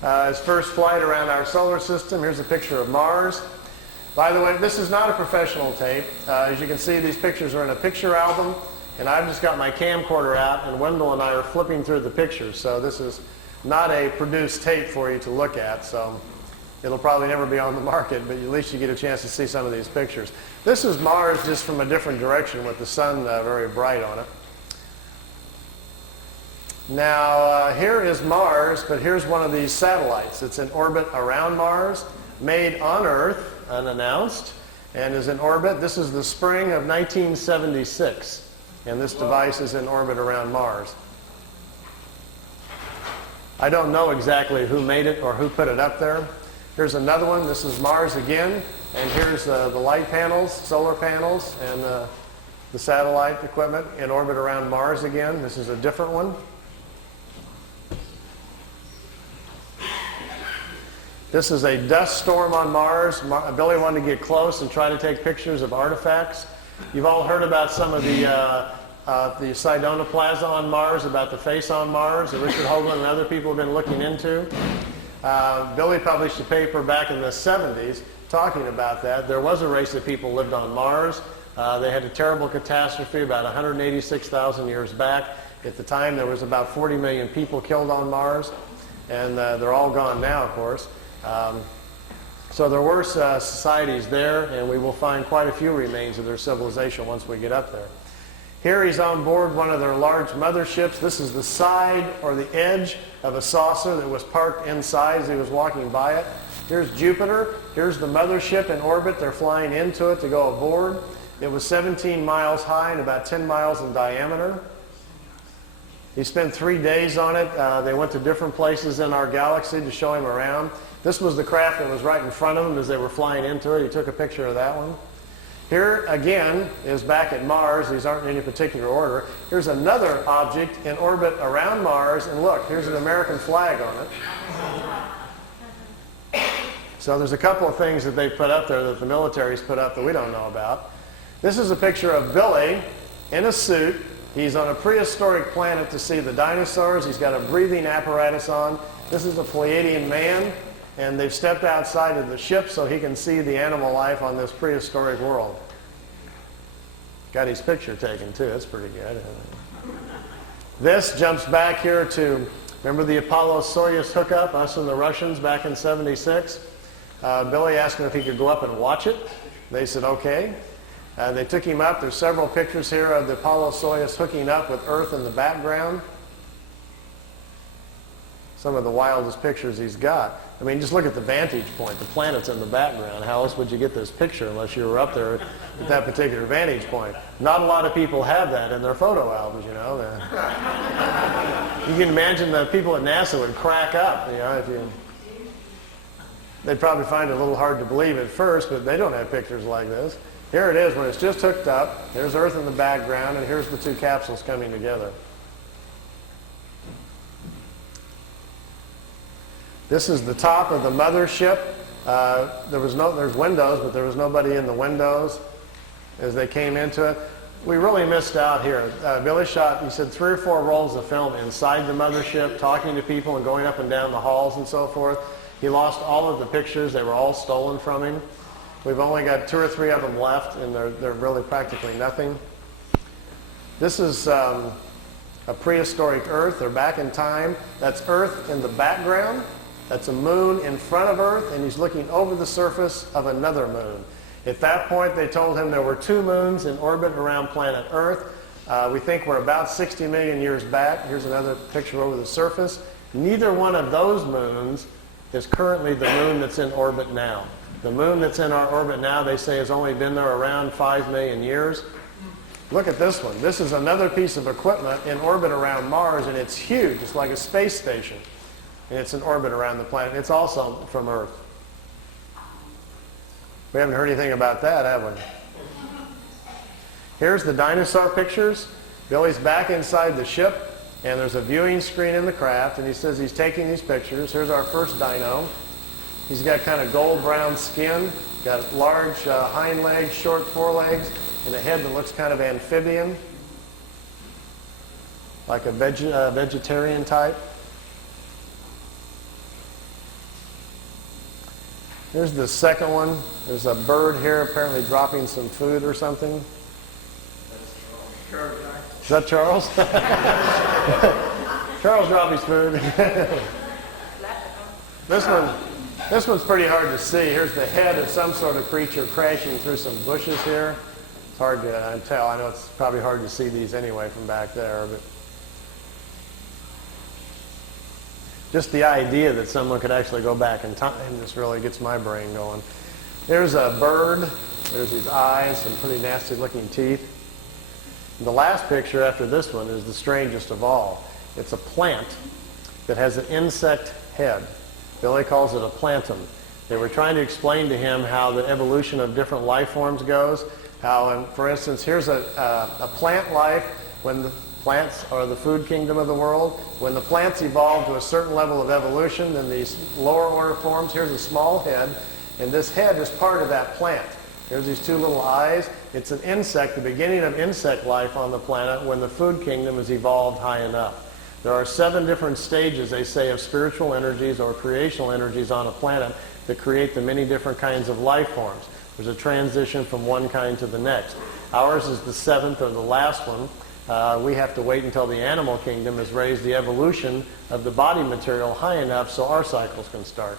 His first flight around our solar system. Here's a picture of Mars. By the way, this is not a professional tape. As you can see, these pictures are in a picture album, and I've just got my camcorder out, and Wendell and I are flipping through the pictures. So this is not a produced tape for you to look at. So it'll probably never be on the market, but at least you get a chance to see some of these pictures. This is Mars just from a different direction with the sun very bright on it. Now, here is Mars, but here's one of these satellites. It's in orbit around Mars, made on Earth, unannounced, and is in orbit. This is the spring of 1976, and this device is in orbit around Mars. I don't know exactly who made it or who put it up there. Here's another one. This is Mars again, and here's the light panels, solar panels, and the satellite equipment in orbit around Mars again. This is a different one. This is a dust storm on Mars. Billy wanted to get close and try to take pictures of artifacts. You've all heard about some of the Sedona Plaza on Mars, about the face on Mars that Richard Hoagland and other people have been looking into. Billy published a paper back in the 70s talking about that. There was a race of people lived on Mars. They had a terrible catastrophe about 186,000 years back. At the time, there was about 40 million people killed on Mars, and they're all gone now, of course. So there were societies there, and we will find quite a few remains of their civilization once we get up there. Here he's on board one of their large motherships. This is the side or the edge of a saucer that was parked inside as he was walking by it. Here's Jupiter. Here's the mothership in orbit. They're flying into it to go aboard. It was 17 miles high and about 10 miles in diameter. He spent 3 days on it. They went to different places in our galaxy to show him around. This was the craft that was right in front of him as they were flying into it. He took a picture of that one. Here, again, is back at Mars. These aren't in any particular order. Here's another object in orbit around Mars, and look, here's an American flag on it. So there's a couple of things that they put up there that the military's put up that we don't know about. This is a picture of Billy in a suit. He's on a prehistoric planet to see the dinosaurs. He's got a breathing apparatus on. This is a Pleiadian man, and they've stepped outside of the ship so he can see the animal life on this prehistoric world. Got his picture taken too. That's pretty good. This jumps back here to, remember the Apollo-Soyuz hookup, us and the Russians back in '76? Billy asked him if he could go up and watch it. They said okay. They took him up. There's several pictures here of the Apollo-Soyuz hooking up with Earth in the background. Some of the wildest pictures he's got. I mean, just look at the vantage point. The planet's in the background. How else would you get this picture unless you were up there at that particular vantage point? Not a lot of people have that in their photo albums, you know. You can imagine the people at NASA would crack up, you know, they'd probably find it a little hard to believe at first, but they don't have pictures like this. Here it is when it's just hooked up. There's Earth in the background, and here's the two capsules coming together. This is the top of the mothership. There's windows, but there was nobody in the windows as they came into it. We really missed out here. Billy shot, he said, 3 or 4 rolls of film inside the mothership, talking to people and going up and down the halls and so forth. He lost all of the pictures. They were all stolen from him. We've only got 2 or 3 of them left, and they're really practically nothing. This is a prehistoric Earth. They're back in time. That's Earth in the background. That's a moon in front of Earth, and he's looking over the surface of another moon. At that point, they told him there were 2 moons in orbit around planet Earth. We think we're about 60 million years back. Here's another picture over the surface. Neither one of those moons is currently the moon that's in orbit now. The moon that's in our orbit now, they say, has only been there around 5 million years. Look at this one. This is another piece of equipment in orbit around Mars, and it's huge. It's like a space station. And it's in orbit around the planet. It's also from Earth. We haven't heard anything about that, have we? Here's the dinosaur pictures. Billy's back inside the ship, and there's a viewing screen in the craft, and he says he's taking these pictures. Here's our first dino. He's got kind of gold-brown skin, got large hind legs, short forelegs, and a head that looks kind of amphibian, like a vegetarian type. Here's the second one. There's a bird here apparently dropping some food or something. Is that Charles? Charles dropped his food. This one's pretty hard to see. Here's the head of some sort of creature crashing through some bushes here. It's hard to tell. I know it's probably hard to see these anyway from back there, but just the idea that someone could actually go back in time just really gets my brain going. There's a bird. There's his eyes, some pretty nasty looking teeth. The last picture after this one is the strangest of all. It's a plant that has an insect head. Billy calls it a plantum. They were trying to explain to him how the evolution of different life forms goes. How, for instance, here's a plant life when the plants are the food kingdom of the world. When the plants evolve to a certain level of evolution, then these lower order forms, here's a small head, and this head is part of that plant. Here's these two little eyes. It's an insect, the beginning of insect life on the planet when the food kingdom has evolved high enough. There are 7 different stages, they say, of spiritual energies or creational energies on a planet that create the many different kinds of life forms. There's a transition from one kind to the next. Ours is the 7th or the last one. We have to wait until the animal kingdom has raised the evolution of the body material high enough so our cycles can start.